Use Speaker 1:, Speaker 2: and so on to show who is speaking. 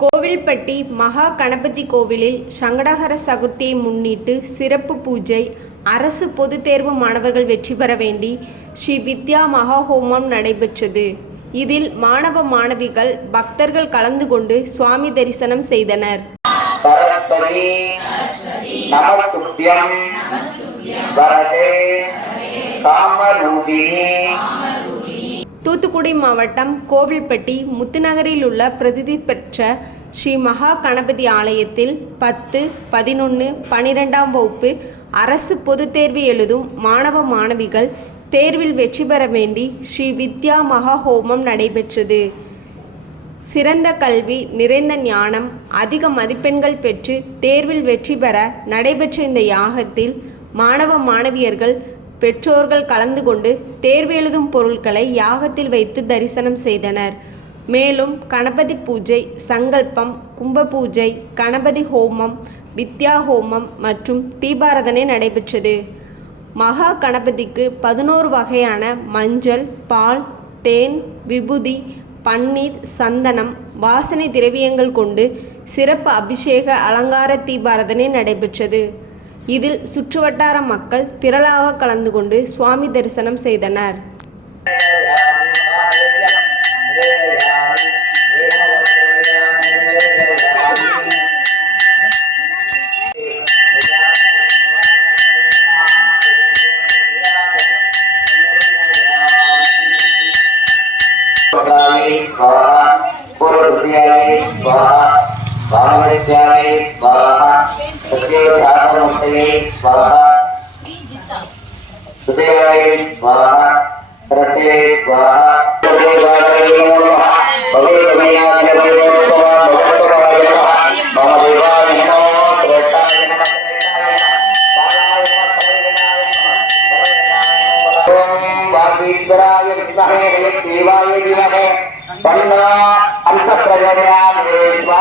Speaker 1: கோவில்பட்டி மகா கணபதி கோவிலில் சங்கடகர சகுர்த்தியை முன்னிட்டு சிறப்பு பூஜை அரசு பொதுத் தேர்வு மாணவர்கள் வெற்றி பெற வேண்டி ஸ்ரீ வித்யா மகா ஹோமம் நடைபெற்றது. இதில் மாணவ மாணவிகள் பக்தர்கள் கலந்து கொண்டு சுவாமி தரிசனம் செய்தனர்.
Speaker 2: காமரூபிணி.
Speaker 1: தூத்துக்குடி மாவட்டம் கோவில்பட்டி முத்துநகரில் உள்ள பிரதிதி பெற்ற ஸ்ரீ மகா கணபதி ஆலயத்தில் பத்து பதினொன்று பனிரெண்டாம் வகுப்பு அரசு பொதுத் தேர்வு எழுதும் மாணவ மாணவிகள் தேர்வில் வெற்றி பெற வேண்டி ஸ்ரீ வித்யா மகா ஹோமம் நடைபெற்றது. சிறந்த கல்வி நிறைந்த ஞானம் அதிக மதிப்பெண்கள் பெற்று தேர்வில் வெற்றி பெற நடைபெற்ற இந்த யாகத்தில் மாணவ மாணவியர்கள் பெற்றோர்கள் கலந்து கொண்டு தேர்வெழுதும் பொருட்களை யாகத்தில் வைத்து தரிசனம் செய்தனர். மேலும் கணபதி பூஜை சங்கல்பம் கும்ப பூஜை கணபதி ஹோமம் வித்யா ஹோமம் மற்றும் தீபாரதனை நடைபெற்றது. மகா கணபதிக்கு பதினோரு வகையான மஞ்சள் பால் தேன் விபூதி பன்னீர் சந்தனம் வாசனை திரவியங்கள் கொண்டு சிறப்பு அபிஷேக அலங்கார தீபாரதனை நடைபெற்றது. இதில் சுற்றுவட்டார மக்கள் திரளாக கலந்து கொண்டு சுவாமி தரிசனம் செய்தனர்
Speaker 2: स्वाहा पूर्वद्याय स्वाहा భాగవత్యాయ స్వాహ సత్యయోధాగమూర్తయే స్వాహ సుదేవాయ స్వాహ సరస్యే స్వాహ ईश्वराय विद्महे देवाय विद्महे पन्ना अंश प्रजया देवा